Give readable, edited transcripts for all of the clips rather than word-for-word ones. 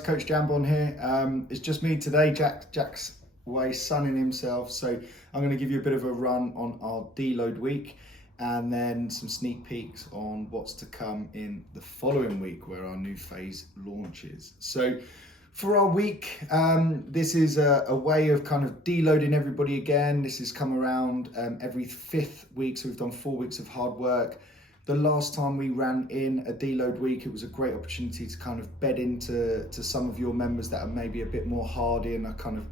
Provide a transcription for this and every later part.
Coach Jambon here. It's just me today. Jack's away sunning himself, so I'm going to give you a bit of a run on our deload week and then some sneak peeks on what's to come in the following week where our new phase launches. So for our week, this is a way of kind of deloading everybody again. This has come around every fifth week, so we've done 4 weeks of hard work. The last time we ran in a deload week, it was a great opportunity to kind of bed into some of your members that are maybe a bit more hardy and are kind of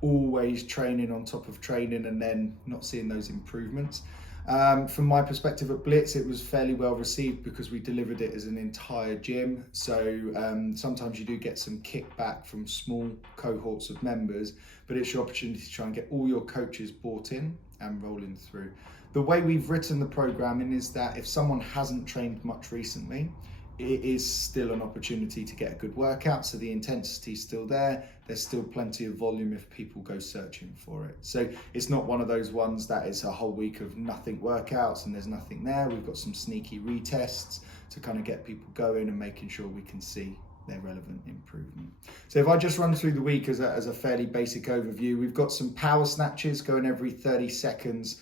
always training on top of training and then not seeing those improvements. From my perspective at Blitz, it was fairly well received because we delivered it as an entire gym. So sometimes you do get some kickback from small cohorts of members, but it's your opportunity to try and get all your coaches bought in and rolling through. The way we've written the programming is that if someone hasn't trained much recently, it is still an opportunity to get a good workout. So the intensity is still there. There's still plenty of volume if people go searching for it. So it's not one of those ones that it's a whole week of nothing workouts and there's nothing there. We've got some sneaky retests to kind of get people going and making sure we can see their relevant improvement. So if I just run through the week as a fairly basic overview, we've got some power snatches going every 30 seconds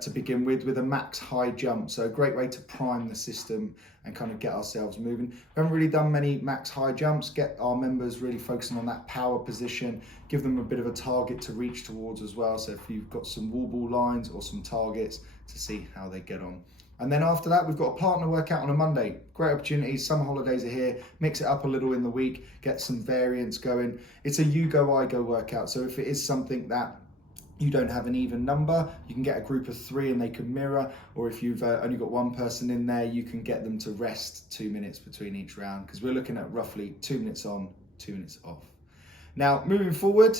to begin with a max high jump. So a great way to prime the system and kind of get ourselves moving. We haven't really done many max high jumps, get our members really focusing on that power position, give them a bit of a target to reach towards as well. So if you've got some wall ball lines or some targets to see how they get on. And then after that, we've got a partner workout on a Monday. Great opportunity, summer holidays are here, mix it up a little in the week, get some variance going. It's a you go, I go workout. So if it is something that you don't have an even number, you can get a group of 3 and they can mirror, or if you've only got one person in there, you can get them to rest 2 minutes between each round, because we're looking at roughly 2 minutes on, 2 minutes off. Now, moving forward,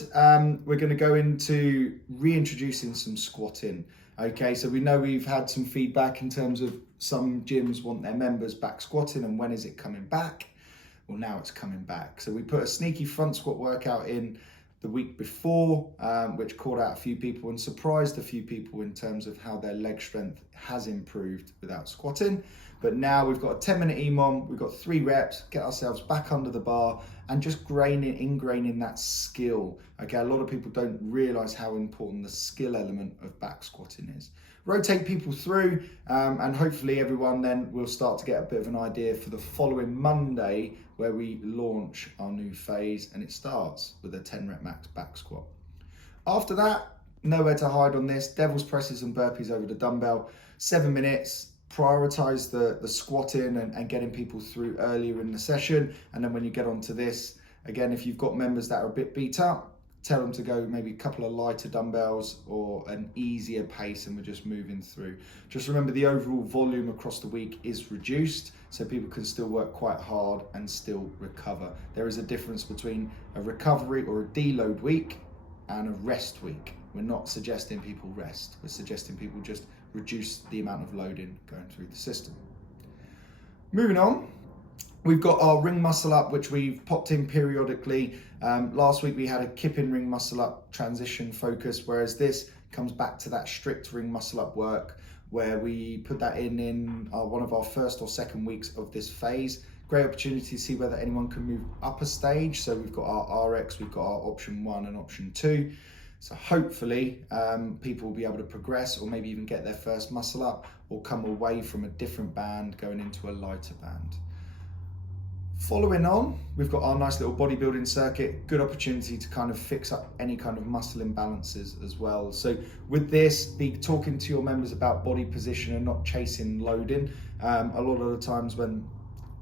we're going to go into reintroducing some squatting. Okay, so we know we've had some feedback in terms of some gyms want their members back squatting, and when is it coming back? Well, now it's coming back. So we put a sneaky front squat workout in the week before, which caught out a few people and surprised a few people in terms of how their leg strength has improved without squatting. But now we've got a 10-minute EMOM, we've got 3 reps, get ourselves back under the bar and just ingraining that skill. Okay, a lot of people don't realize how important the skill element of back squatting is. Rotate people through and hopefully everyone then will start to get a bit of an idea for the following Monday where we launch our new phase, and it starts with a 10 rep max back squat. After that, nowhere to hide on this, devil's presses and burpees over the dumbbell, 7 minutes. Prioritize the squatting and getting people through earlier in the session. And then when you get onto this, again, if you've got members that are a bit beat up, tell them to go maybe a couple of lighter dumbbells or an easier pace, and we're just moving through. Just remember the overall volume across the week is reduced, so people can still work quite hard and still recover. There is a difference between a recovery or a deload week and a rest week. We're not suggesting people rest. We're suggesting people just reduce the amount of loading going through the system. Moving on, we've got our ring muscle up, which we've popped in periodically. Last week we had a kipping ring muscle up transition focus, whereas this comes back to that strict ring muscle up work where we put that in one of our first or second weeks of this phase. Great opportunity to see whether anyone can move up a stage. So we've got our RX, we've got our option 1 and option 2. So hopefully people will be able to progress or maybe even get their first muscle up or come away from a different band going into a lighter band. Following on, we've got our nice little bodybuilding circuit, good opportunity to kind of fix up any kind of muscle imbalances as well. So with this, be talking to your members about body position and not chasing loading. A lot of the times when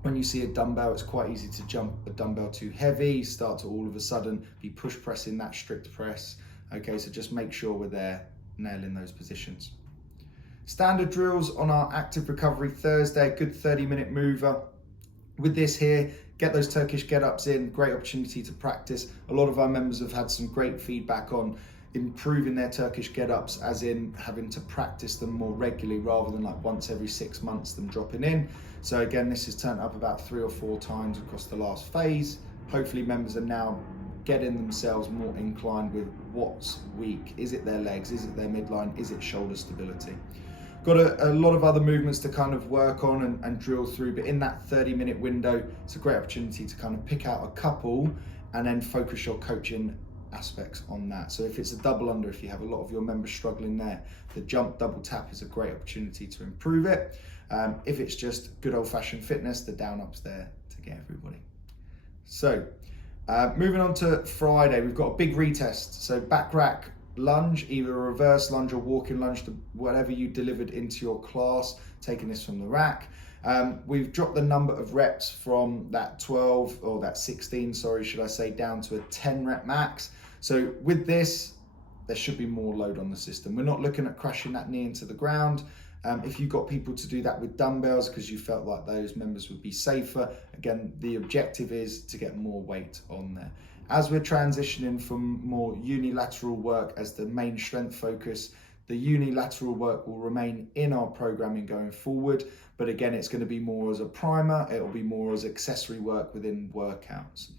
you see a dumbbell, it's quite easy to jump a dumbbell too heavy, start to all of a sudden be push pressing that strict press. Okay, so just make sure we're there, nailing those positions. Standard drills on our active recovery Thursday, good 30-minute mover. With this here, get those Turkish get-ups in, great opportunity to practice. A lot of our members have had some great feedback on improving their Turkish get-ups, as in having to practice them more regularly rather than like once every 6 months them dropping in. So again, this has turned up about 3 or 4 times across the last phase. Hopefully members are now getting themselves more inclined with what's weak. Is it their legs? Is it their midline? Is it shoulder stability? Got a lot of other movements to kind of work on and drill through, but in that 30-minute window, it's a great opportunity to kind of pick out a couple and then focus your coaching aspects on that. So if it's a double under, if you have a lot of your members struggling there, the jump double tap is a great opportunity to improve it. If it's just good old-fashioned fitness, the down up's there to get everybody. So moving on to Friday, we've got a big retest. So back rack lunge, either a reverse lunge or walking lunge, to whatever you delivered into your class, taking this from the rack. We've dropped the number of reps from that 12 or that 16, sorry, should I say, down to a 10 rep max. So with this, there should be more load on the system. We're not looking at crashing that knee into the ground. If you got people to do that with dumbbells because you felt like those members would be safer, again, the objective is to get more weight on there. As we're transitioning from more unilateral work as the main strength focus, the unilateral work will remain in our programming going forward, but again, it's going to be more as a primer, it'll be more as accessory work within workouts.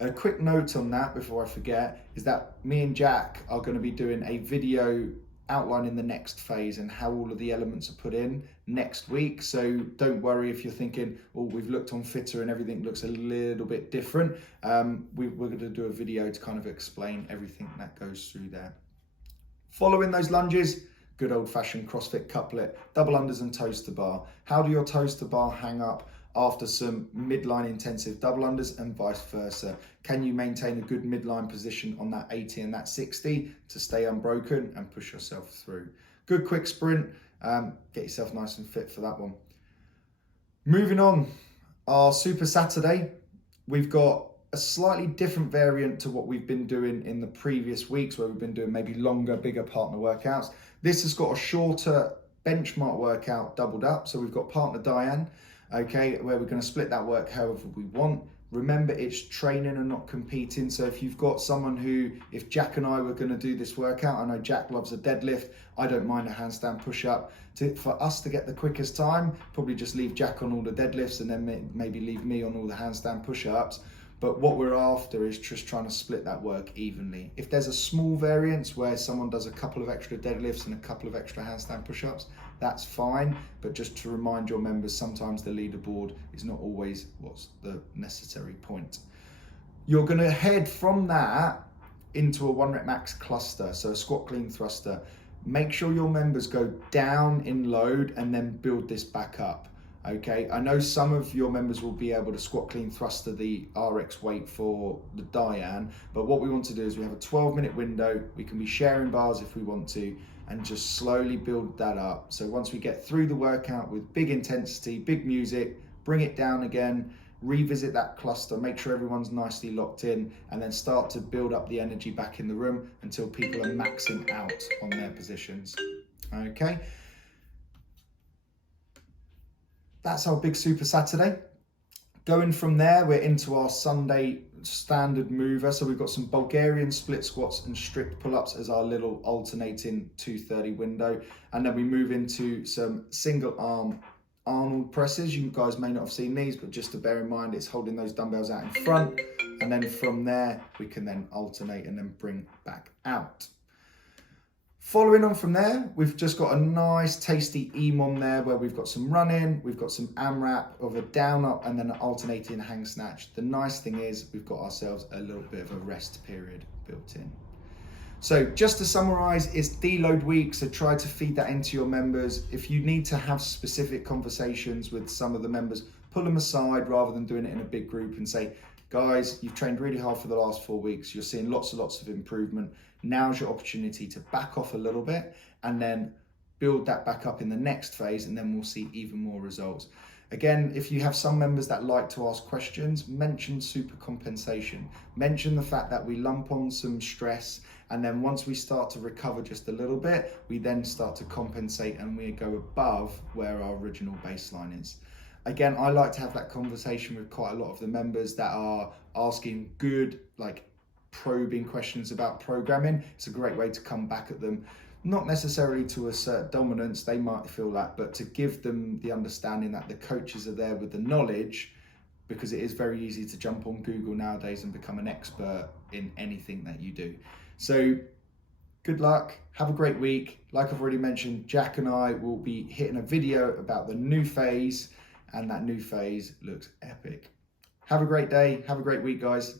A quick note on that before I forget is that me and Jack are going to be doing a video outlining the next phase and how all of the elements are put in next week. So don't worry if you're thinking, oh, we've looked on Fitter and everything looks a little bit different. We're going to do a video to kind of explain everything that goes through there. Following those lunges, good old-fashioned CrossFit couplet, double unders and toes to bar. How do your toes to bar hang up after some midline intensive double unders and vice versa? Can you maintain a good midline position on that 80 and that 60 to stay unbroken and push yourself through? Good quick sprint, get yourself nice and fit for that one. Moving on, our Super Saturday, we've got a slightly different variant to what we've been doing in the previous weeks where we've been doing maybe longer, bigger partner workouts. This has got a shorter benchmark workout doubled up. So we've got partner Diane, okay, where we're going to split that work however we want. Remember, it's training and not competing. So if you've got someone who, if Jack and I were going to do this workout, I know Jack loves a deadlift, I don't mind a handstand push-up. For us to get the quickest time, probably just leave Jack on all the deadlifts and then maybe leave me on all the handstand push-ups. But what we're after is just trying to split that work evenly. If there's a small variance where someone does a couple of extra deadlifts and a couple of extra handstand push-ups, that's fine. But just to remind your members, sometimes the leaderboard is not always what's the necessary point. You're going to head from that into a 1 rep max cluster, so a squat clean thruster. Make sure your members go down in load and then build this back up. Okay, I know some of your members will be able to squat clean thruster the RX weight for the Diane, but what we want to do is we have a 12-minute window. We can be sharing bars if we want to, and just slowly build that up. So once we get through the workout with big intensity, big music, bring it down again, revisit that cluster, make sure everyone's nicely locked in, and then start to build up the energy back in the room until people are maxing out on their positions. Okay. That's our big Super Saturday. Going from there, we're into our Sunday standard mover. So we've got some Bulgarian split squats and strict pull-ups as our little alternating 230 window. And then we move into some single arm Arnold presses. You guys may not have seen these, but just to bear in mind, it's holding those dumbbells out in front. And then from there, we can then alternate and then bring back out. Following on from there, we've just got a nice tasty EMOM there where we've got some running, we've got some AMRAP of a down up and then an alternating hang snatch. The nice thing is we've got ourselves a little bit of a rest period built in. So just to summarize, it's deload week, so try to feed that into your members. If you need to have specific conversations with some of the members, pull them aside rather than doing it in a big group and say, guys, you've trained really hard for the last 4 weeks. You're seeing lots and lots of improvement. Now's your opportunity to back off a little bit and then build that back up in the next phase, and then we'll see even more results. Again, if you have some members that like to ask questions, mention super compensation. Mention the fact that we lump on some stress, and then once we start to recover just a little bit, we then start to compensate and we go above where our original baseline is. Again, I like to have that conversation with quite a lot of the members that are asking good, probing questions about programming. It's a great way to come back at them, not necessarily to assert dominance, they might feel that, but to give them the understanding that the coaches are there with the knowledge, because it is very easy to jump on Google nowadays and become an expert in anything that you do. So Good luck, have a great week. Like I've already mentioned, Jack and I will be hitting a video about the new phase, and that new phase looks epic. Have a great day, have a great week, guys.